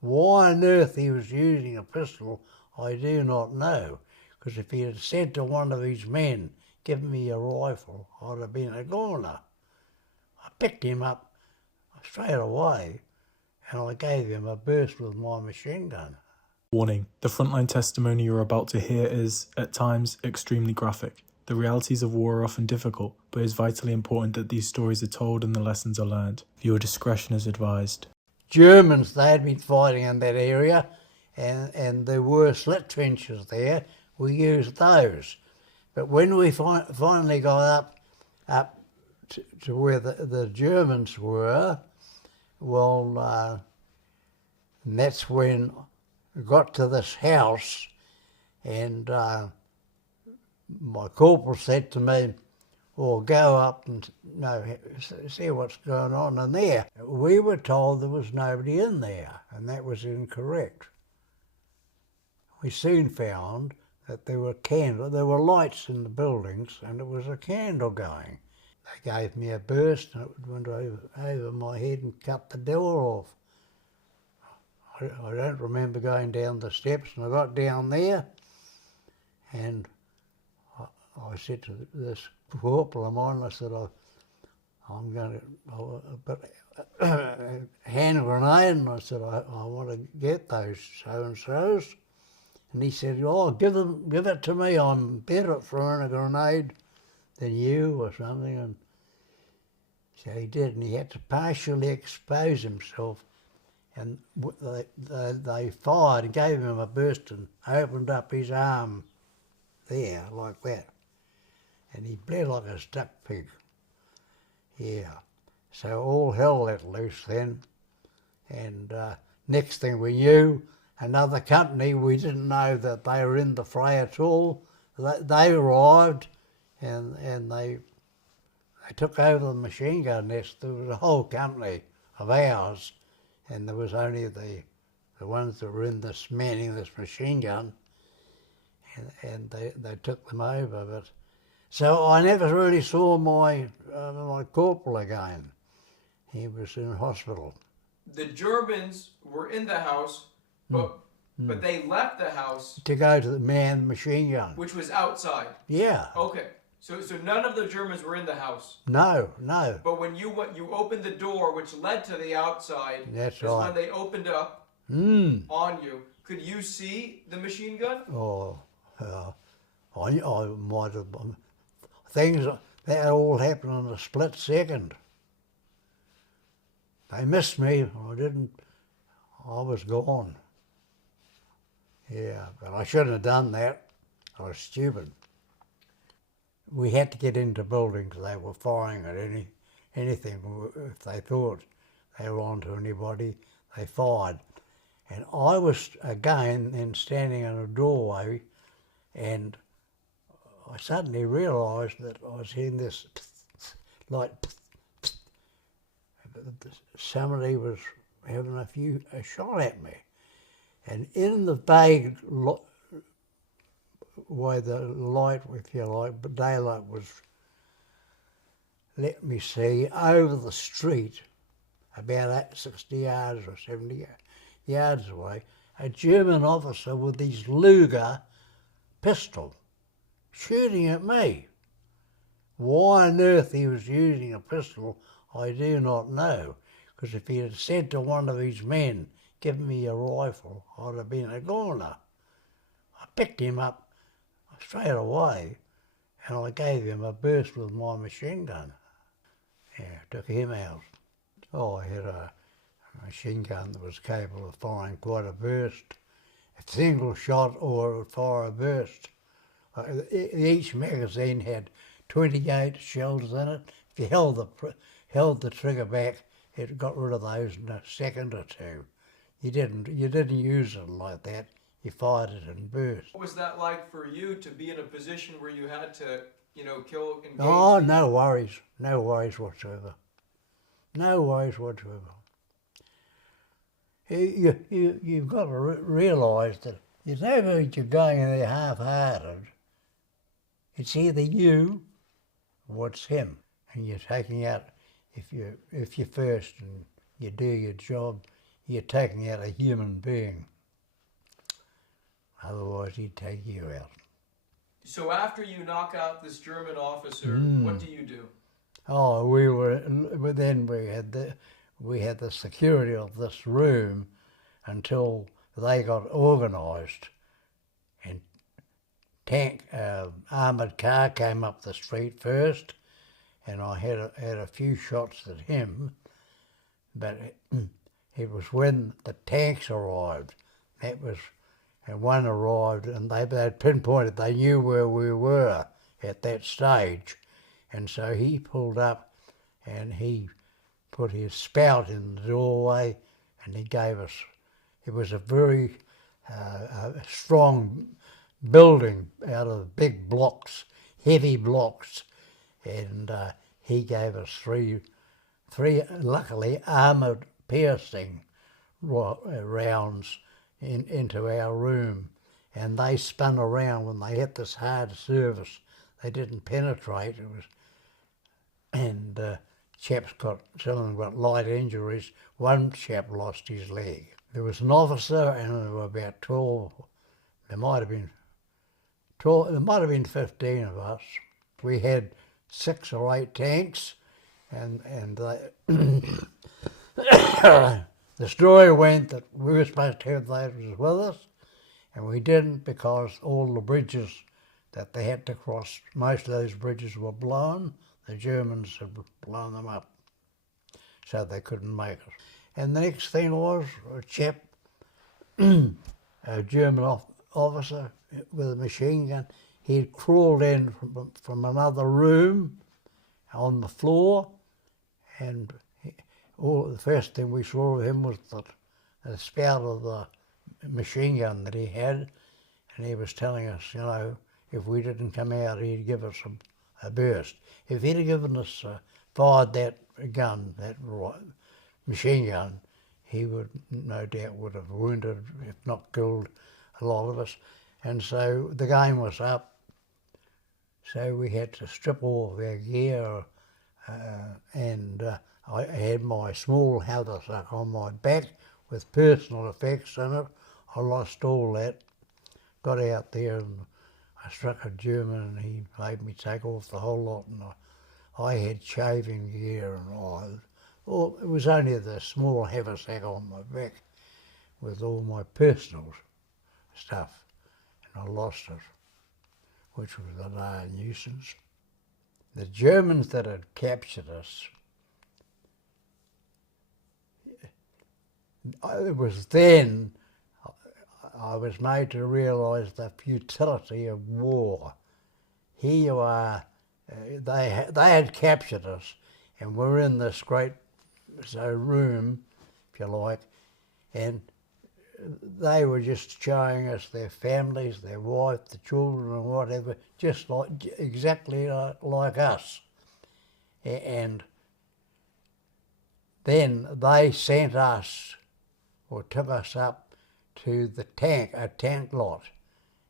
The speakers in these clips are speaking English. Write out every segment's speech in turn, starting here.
Why on earth he was using a pistol, I do not know, because if he had said to one of his men, "Give me a rifle," I'd have been a goner. I picked him up straight away and I gave him a burst with my machine gun. Warning, the frontline testimony you're about to hear is, at times, extremely graphic. The realities of war are often difficult, but it's vitally important that these stories are told and the lessons are learned. Viewer discretion is advised. Germans, they had been fighting in that area, and there were slit trenches there. We used those. But when we finally got up to where the Germans were, well, and that's when we got to this house, and my corporal said to me, "Well, go up and see what's going on in there." We were told there was nobody in there, and that was incorrect. We soon found that there were lights in the buildings, and it was a candle going. They gave me a burst, and it went over my head and cut the door off. I don't remember going down the steps, and I got down there, and I said to this corporal of mine, I said, I'm going to put a hand grenade, and I said, I want to get those so-and-sos. And he said, "Oh, give it to me. I'm better at throwing a grenade than you," or something. And so he did, and he had to partially expose himself. And they fired and gave him a burst and opened up his arm there, like that. And he bled like a stuck pig. Yeah. So all hell let loose then. And next thing we knew, another company, we didn't know that they were in the fray at all. They arrived and they took over the machine gun nest. There was a whole company of ours, and there was only the ones that were in this manning this machine gun, and they took them over. But so I never really saw my corporal again. He was in hospital. The Germans were in the house, but they left the house to go to the manned machine gun, which was outside. Yeah. Okay. So none of the Germans were in the house. No. But when you opened the door, which led to the outside, that's right. When they opened up on you. Could you see the machine gun? Oh, I might have. Things that all happened in a split second. They missed me. I was gone. Yeah, but I shouldn't have done that. I was stupid. We had to get into buildings. They were firing at anything. If they thought they were onto anybody, they fired. And I was, again, then standing in a doorway, and I suddenly realised that I was hearing this like somebody was having a shot at me. And in the vague way the light, if you like, but daylight was, let me see, over the street, about 60 yards or 70 yards away, a German officer with his Luger pistol shooting at me. Why on earth he was using a pistol, I do not know, because if he had said to one of his men, "Give me a rifle," I'd have been a goner. I picked him up straight away, and I gave him a burst with my machine gun. Yeah, took him out. Oh, I had a machine gun that was capable of firing quite a burst. A single shot, or it would fire a burst. Each magazine had 28 shells in it. If you held the trigger back, it got rid of those in a second or two. You didn't use it like that. You fired it in bursts. What was that like for you to be in a position where you had to, kill, engage? Oh, no worries whatsoever. No worries whatsoever. You've got to realise that it's no good you're going in there half-hearted. It's either you or it's him, and you're taking out. If you're first and you do your job, you're taking out a human being. Otherwise, he'd take you out. So after you knock out this German officer, what do you do? Oh, then we had the security of this room until they got organised. And armoured car came up the street first, and I had a few shots at him, but it was when the tanks arrived. And one arrived, and they'd pinpointed, they knew where we were at that stage. And so he pulled up and he put his spout in the doorway and he gave us, it was a very strong building out of big blocks, heavy blocks, and he gave us three luckily armoured piercing rounds into our room, and they spun around when they hit this hard surface. They didn't penetrate. And some of them got light injuries. One chap lost his leg. There was an officer, and there were about 12. There might have been 12. There might have been 15 of us. We had 6 or 8 tanks, and the story went that we were supposed to have those with us, and we didn't because all the bridges that they had to cross, most of those bridges were blown. The Germans had blown them up, so they couldn't make it. And the next thing was a chap, a German officer with a machine gun. He'd crawled in from another room on the floor, and the first thing we saw of him was the spout of the machine gun that he had, and he was telling us, if we didn't come out, he'd give us a burst. If he'd have given us, fired that gun, that machine gun, he would no doubt would have wounded, if not killed, a lot of us. And so the game was up. So we had to strip off our gear, and I had my small haversack on my back with personal effects in it. I lost all that. Got out there and I struck a German and he made me take off the whole lot, and I had shaving gear and it was only the small haversack on my back with all my personal stuff, and I lost it, which was a darn nuisance. The Germans that had captured us, it was then I was made to realise the futility of war. Here you are, they had captured us, and we're in this great room, if you like, and they were just showing us their families, their wife, the children and whatever, just exactly like us. And then they sent us, or took us up to the a tank lot,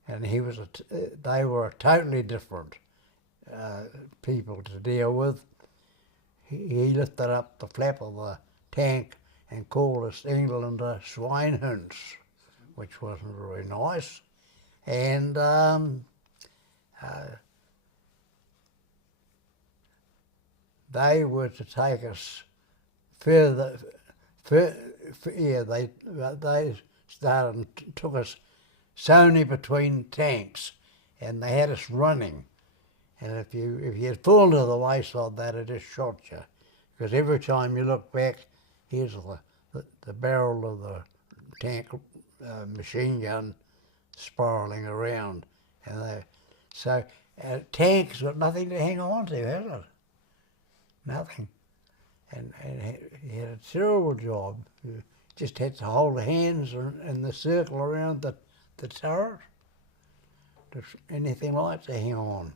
and they were totally different people to deal with. He lifted up the flap of the tank and called us Englander swinehunds, which wasn't very nice. And they were to take us further. They started and took us only between tanks, and they had us running. And if you had fallen to the wayside, they'd just shot you, because every time you look back, here's the barrel of the tank machine gun spiralling around, and tanks got nothing to hang on to, has it? Nothing. And he had a terrible job. You just had to hold hands in the circle around the turret, anything like to hang on.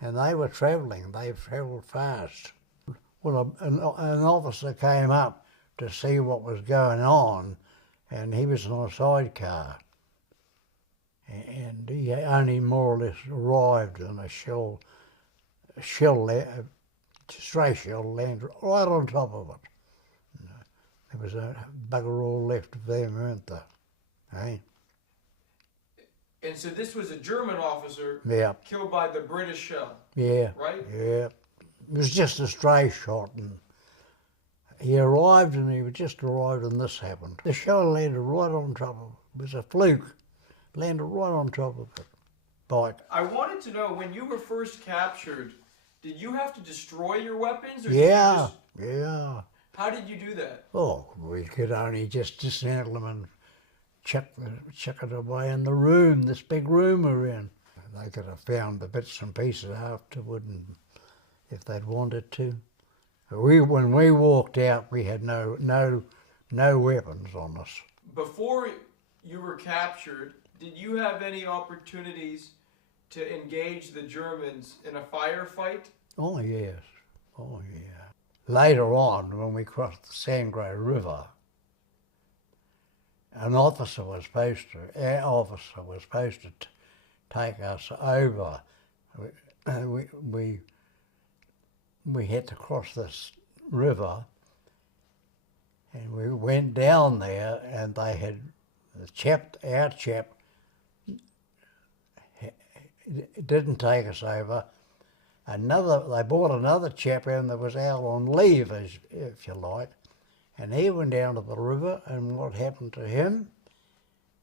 And they were travelling, they travelled fast. Well, an officer came up to see what was going on, and he was in a sidecar. And he only more or less arrived, and a stray shell landed right on top of it. There was a bugger all left of them, weren't there? Eh? And so this was a German officer Yeah, killed by the British shell, yeah, right? yeah. It was just a stray shot, and he arrived, and he just arrived, and this happened. The shell landed right on top of it. It was a fluke. Landed right on top of it. Bike. I wanted to know, when you were first captured, did you have to destroy your weapons? Or Yeah, did you yeah. how did you do that? Oh, we could only just dismantle them and chuck it away in the room, this big room we're in. They could have found the bits and pieces afterward, and if they'd wanted to. When we walked out, we had no weapons on us. Before you were captured, did you have any opportunities to engage the Germans in a firefight? Oh yes, oh yeah. Later on, when we crossed the Sangre River, our officer was supposed to take us over. We had to cross this river, and we went down there, and they had our chap didn't take us over. They brought another chap in that was out on leave, if you like, and he went down to the river, and what happened to him?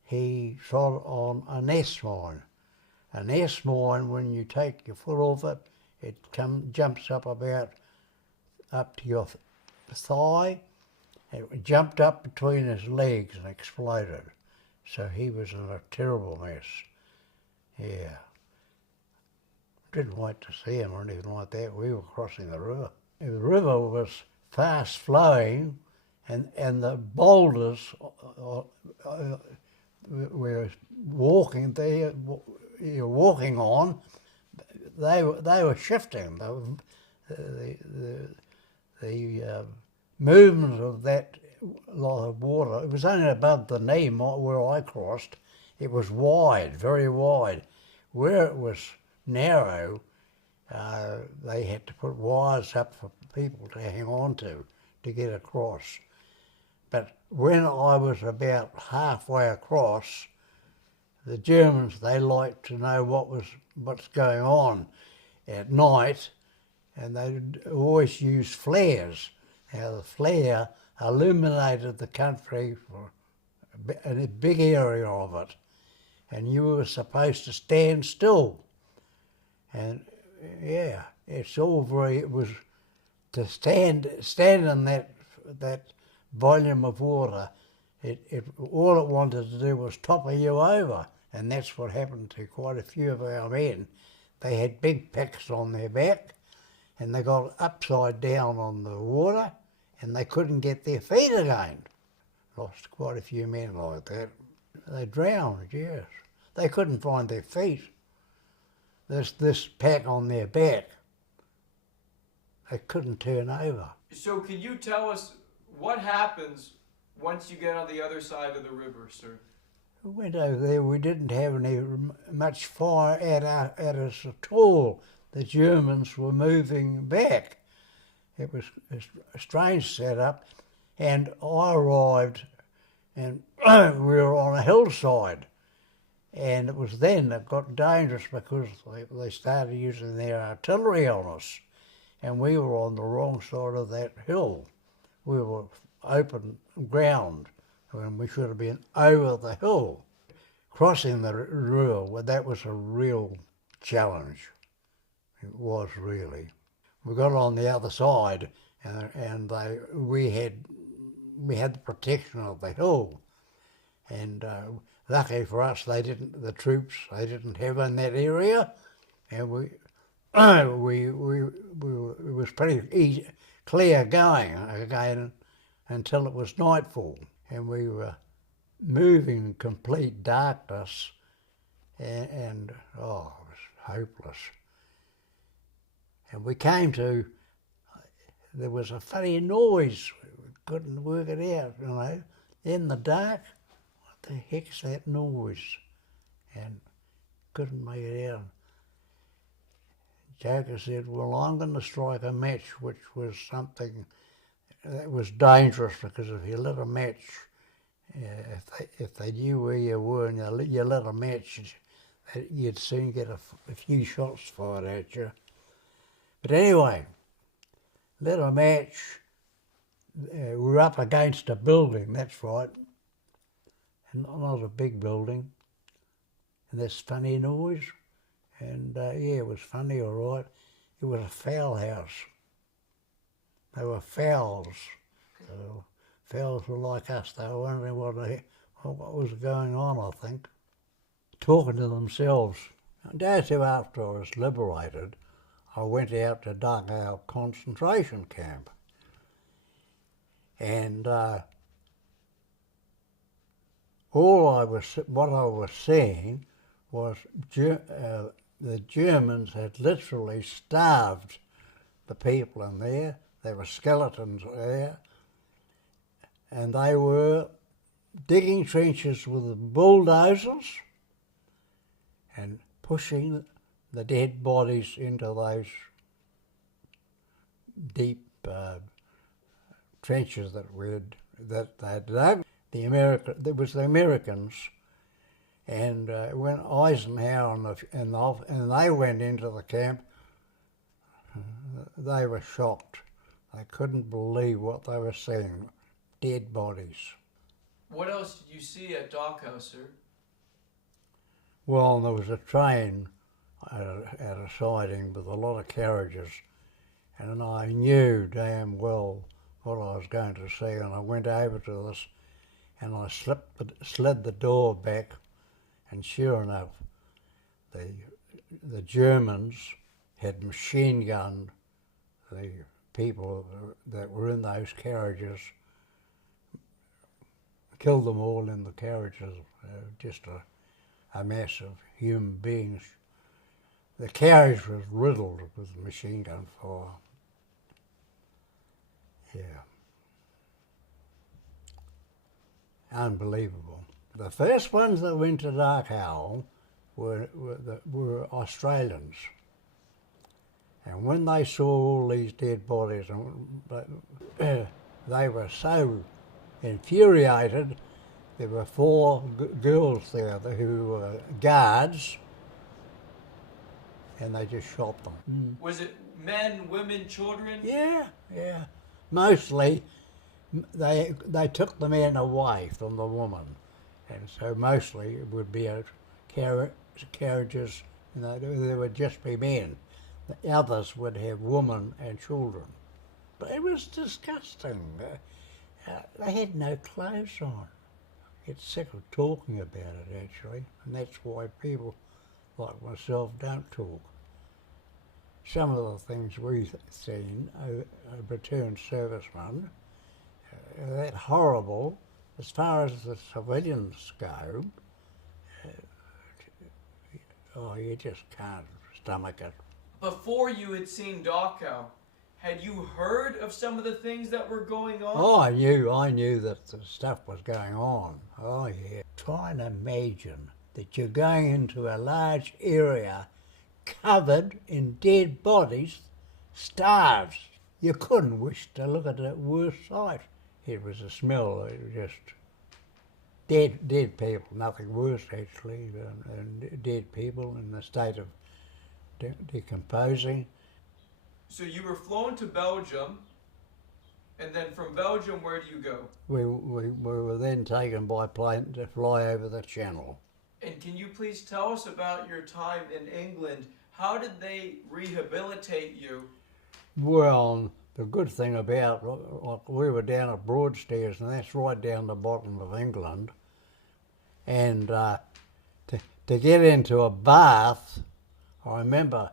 He trod on an S-mine. An S-mine, when you take your foot off it, it jumps up to your thigh. It jumped up between his legs and exploded. So he was in a terrible mess. Yeah. Didn't like to see him or anything like that. We were crossing the river. The river was fast flowing, and the boulders we were walking there, you're walking on, they were shifting. The movement of that lot of water, it was only above the knee where I crossed. It was wide, very wide. Where it was narrow, they had to put wires up for people to hang on to get across. But when I was about halfway across, the Germans, they liked to know what's going on at night, and they always used flares. Now the flare illuminated the country for a big area of it, and you were supposed to stand still. And yeah, it was to stand in that volume of water. All it wanted to do was topple you over, and that's what happened to quite a few of our men. They had big picks on their back, and they got upside down on the water, and they couldn't get their feet again. Lost quite a few men like that. They drowned, yes. They couldn't find their feet. This pack on their back, they couldn't turn over. So can you tell us what happens once you get on the other side of the river, sir? We went over there, we didn't have much fire at us at all. The Germans were moving back. It was a strange setup, and I arrived, and we were on a hillside. And it was then it got dangerous because they started using their artillery on us, and we were on the wrong side of that hill. We were open ground when we should have been over the hill. Crossing the river, well, that was a real challenge. It was really. We got on the other side, and we had the protection of the hill, and lucky for us, the troops didn't have in that area, and it was pretty easy, clear going again until it was nightfall, and we were moving in complete darkness, and oh, it was hopeless. And we came to, there was a funny noise, we couldn't work it out, in the dark. What the heck's that noise? And couldn't make it out. Joker said, well, I'm going to strike a match, which was something it was dangerous because if you lit a match, if they knew where you were and you lit a match, you'd soon get a few shots fired at you. But anyway, lit a match. We were up against a building, that's right, and not a big building. And this funny noise, and yeah, it was funny, all right. It was a fowl house. They were fowls. So fowls were like us. They were wondering what was going on, I think. Talking to themselves. And so after I was liberated, I went out to Dachau concentration camp. And what I was seeing was the Germans had literally starved the people in there. There were skeletons there, and they were digging trenches with bulldozers and pushing the dead bodies into those deep trenches that they had dug. There was the Americans, and when Eisenhower and they went into the camp, they were shocked. They couldn't believe what they were seeing, dead bodies. What else did you see at Dachau, sir? Well, there was a train at a siding with a lot of carriages, and I knew damn well what I was going to see, and I went over to this, and I slid the door back, and sure enough, the Germans had machine gunned the people that were in those carriages, killed them all in the carriages, just a mass of human beings. The carriage was riddled with machine gun fire. Yeah. Unbelievable. The first ones that went to Dachau were Australians. And when they saw all these dead bodies, they were so infuriated. There were 4 girls there who were guards, and they just shot them. Was it men, women, children? Yeah. Mostly, they took the men away from the woman, and so mostly it would be carriages. There would just be men. The others would have women and children. But it was disgusting. They had no clothes on. Get sick of talking about it, actually, and that's why people like myself don't talk. Some of the things we've seen, returned servicemen, that horrible. As far as the civilians go, you just can't stomach it. Before you had seen Dachau, had you heard of some of the things that were going on? Oh, I knew that the stuff was going on. Oh, yeah. Try and imagine that you're going into a large area covered in dead bodies, starved. You couldn't wish to look at a worse sight. It was a smell, it was just dead people, nothing worse actually than dead people in a state of decomposing. So you were flown to Belgium, and then from Belgium, where do you go? We were then taken by plane to fly over the Channel. And can you please tell us about your time in England? How did they rehabilitate you? Well, the good thing about, we were down at Broadstairs, and that's right down the bottom of England. And to get into a bath, I remember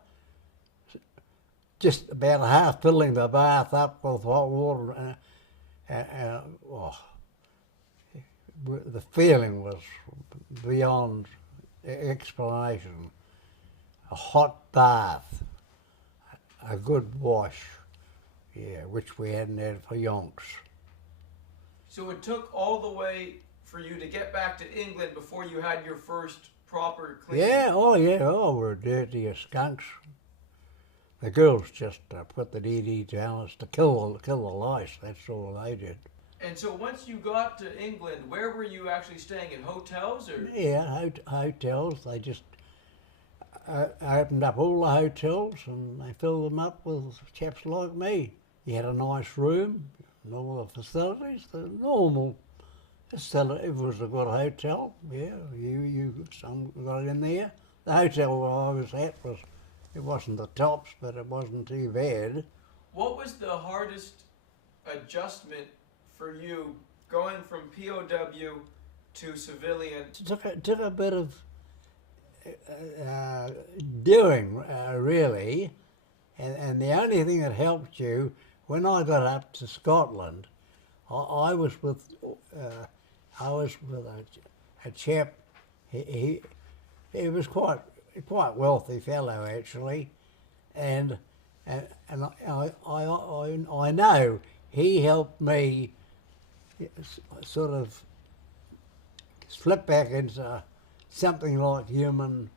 just about half filling the bath up with hot water, the feeling was beyond explanation. A hot bath, a good wash, which we hadn't had for yonks. So it took all the way for you to get back to England before you had your first proper cleaning? Yeah, we're dirty as skunks. The girls just put the DD down to kill the lice. That's all they did. And so once you got to England, where were you actually staying? In hotels or? Yeah, hotels. They just opened up all the hotels and they filled them up with chaps like me. You had a nice room, and all the facilities, the normal. It was a good hotel. Yeah, some got in there. The hotel where I was at it wasn't the tops, but it wasn't too bad. What was the hardest adjustment for you going from POW to civilian? It took a bit of doing, really, and the only thing that helped you, when I got up to Scotland, I was with a chap. He was quite wealthy fellow actually, and I know he helped me sort of slip back into something like human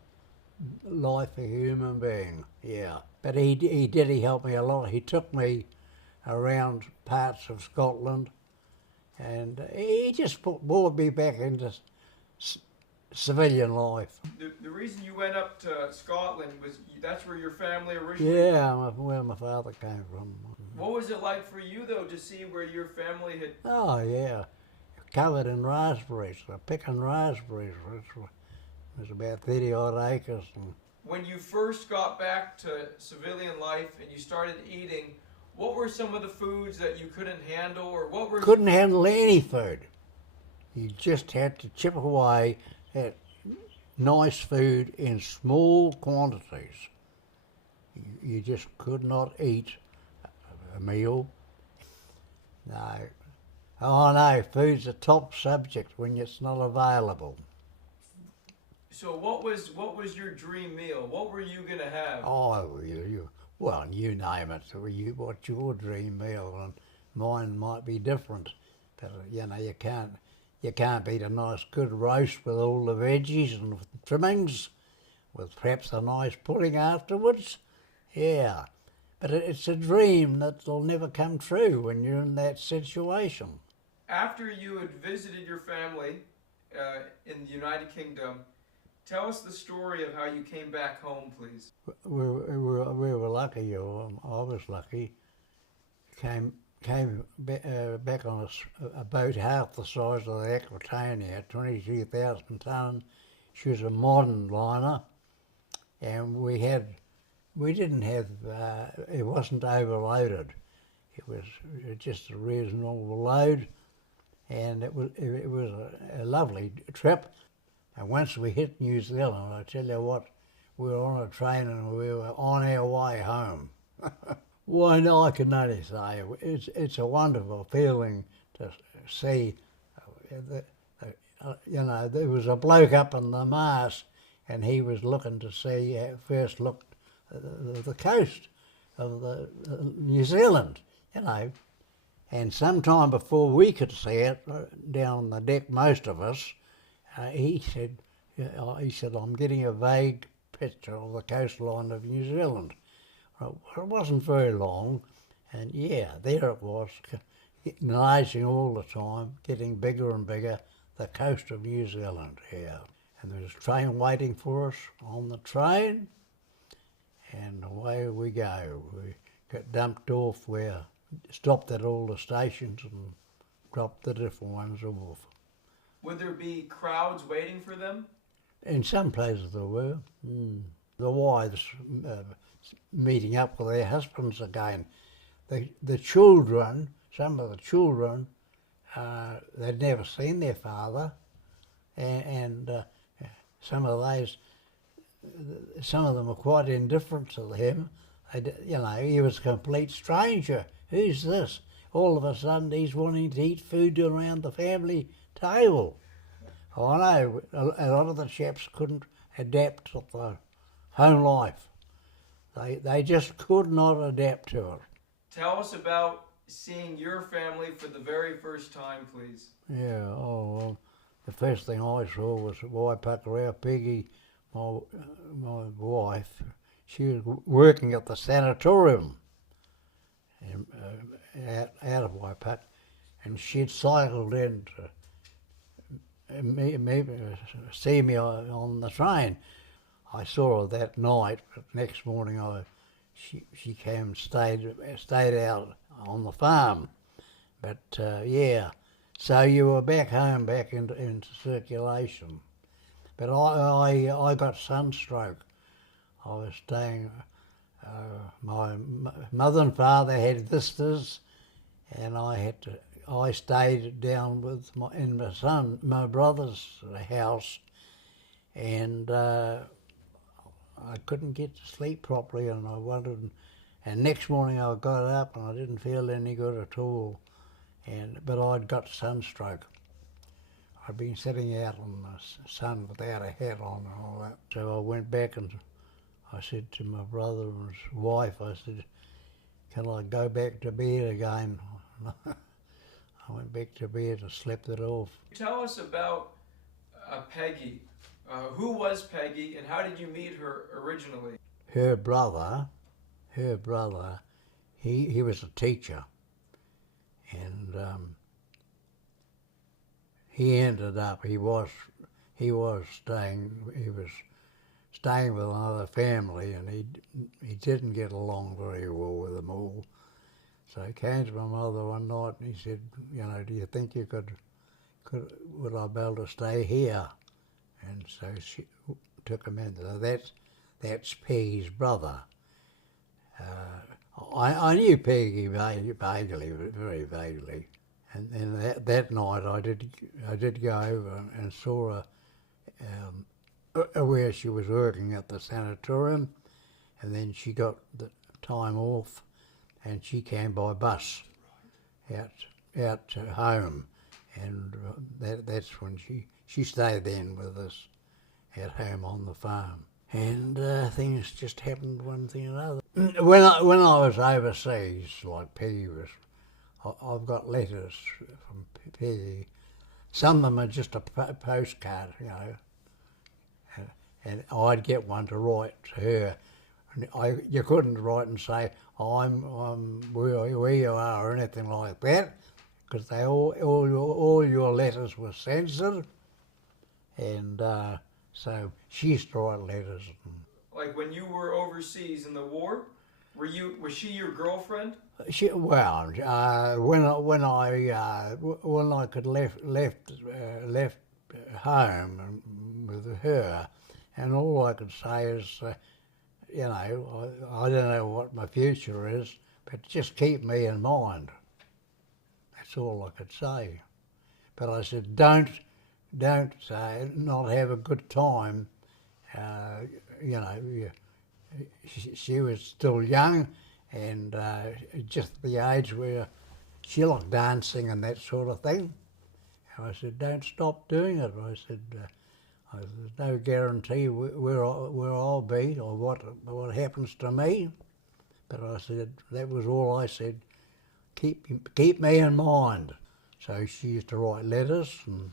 life, a human being. Yeah, but he helped me a lot. He took me around parts of Scotland, and he just brought me back into civilian life. The reason you went up to Scotland was that's where your family originally. Yeah, where my father came from. What was it like for you though to see where your family had? Oh yeah, covered in raspberries, picking raspberries. It was about 30 odd acres. And when you first got back to civilian life and you started eating, what were some of the foods that you couldn't handle, or what were? Couldn't handle any food. You just had to chip away at nice food in small quantities. You just could not eat a meal. No. Oh no, food's a top subject when it's not available. So what was your dream meal? What were you gonna have? Oh, you name it. What's your dream meal? And mine might be different, but you can't beat a nice good roast with all the veggies and trimmings, with perhaps a nice pudding afterwards. Yeah, but it's a dream that'll never come true when you're in that situation. After you had visited your family in the United Kingdom, tell us the story of how you came back home, please. We were lucky, or I was lucky. Came back on a boat half the size of the Aquitania, 22,000 tonne. She was a modern liner, and we didn't have. It wasn't overloaded. It was just a reasonable load, and it was a lovely trip. And once we hit New Zealand, I tell you what, we were on a train and we were on our way home. Well, no, I can only say it's a wonderful feeling to see. There was a bloke up in the mast, and he was looking to see, first looked at the coast of New Zealand, And sometime before we could see it, down the deck, most of us, he said, I'm getting a vague picture of the coastline of New Zealand. Well, it wasn't very long, and yeah, there it was, enlarging all the time, getting bigger and bigger, the coast of New Zealand, yeah. And there was a train waiting for us on the train, and away we go. We got dumped off, stopped at all the stations and dropped the different ones off. Would there be crowds waiting for them? In some places there were. The wives meeting up with their husbands again. The children, some of the children, they'd never seen their father, and some of them were quite indifferent to him. He was a complete stranger. Who's this? All of a sudden he's wanting to eat food around the family table. I know a lot of the chaps couldn't adapt to the home life. They just could not adapt to it. Tell us about seeing your family for the very first time, please. Yeah, well, the first thing I saw was Waipakarau Peggy, my wife. she was working at the sanatorium out of Waipat, and she'd cycled in to see me on the train. I saw her that night, but next morning she came and stayed out on the farm. But yeah, so you were back home, back into circulation. But I got sunstroke. I was staying. My mother and father had visitors, and I stayed down in my brother's house, and I couldn't get to sleep properly, and I wondered. And next morning I got up and I didn't feel any good at all, but I'd got sunstroke. I'd been sitting out in the sun without a hat on and all that. So I went back and I said to my brother and his wife, I said, can I go back to bed again? I went back to bed and slept it off. Tell us about Peggy. Who was Peggy and how did you meet her originally? Her brother, he was a teacher, and he was staying with another family, and he didn't get along very well with them all. So he came to my mother one night and he said, you know, do you think you would I be able to stay here? And so she took him in. So that's Peggy's brother. I knew Peggy vaguely, very vaguely. And then that night I did go over and saw her where she was working at the sanatorium, and then she got the time off and she came by bus out to home, and that's when she stayed then with us at home on the farm. And things just happened, one thing and another. When I was overseas, like Peggy was, I've got letters from Peggy. Some of them are just a postcard, you know, and I'd get one to write to her. And you couldn't write and say, I'm where you are or anything like that, because all your letters were censored, and so she used to write letters. Like when you were overseas in the war, was she your girlfriend? When I could left home with her, and all I could say is, you know, I don't know what my future is, but just keep me in mind. That's all I could say. But I said, don't say not have a good time. You know, she was still young, and just the age where she liked dancing and that sort of thing. And I said, don't stop doing it. I said, there's no guarantee where I'll be or what happens to me. But I said, that was all I said. Keep me in mind. So she used to write letters, and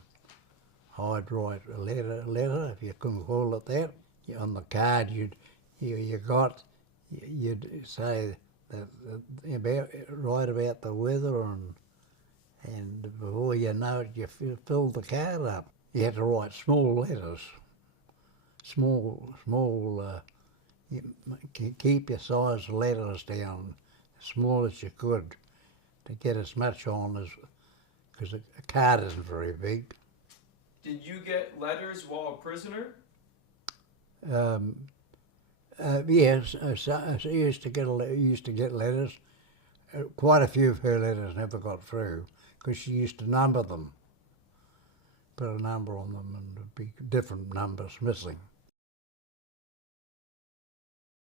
I'd write a letter, if you couldn't call it that. On the card you'd say write about the weather, and before you know it, you filled the card up. You had to write small letters, keep your size of letters down as small as you could to get as much on as, because a card isn't very big. Did you get letters while a prisoner? Yes, I used to get letters. Quite a few of her letters never got through because she used to number them, put a number on them, and there'd be different numbers missing.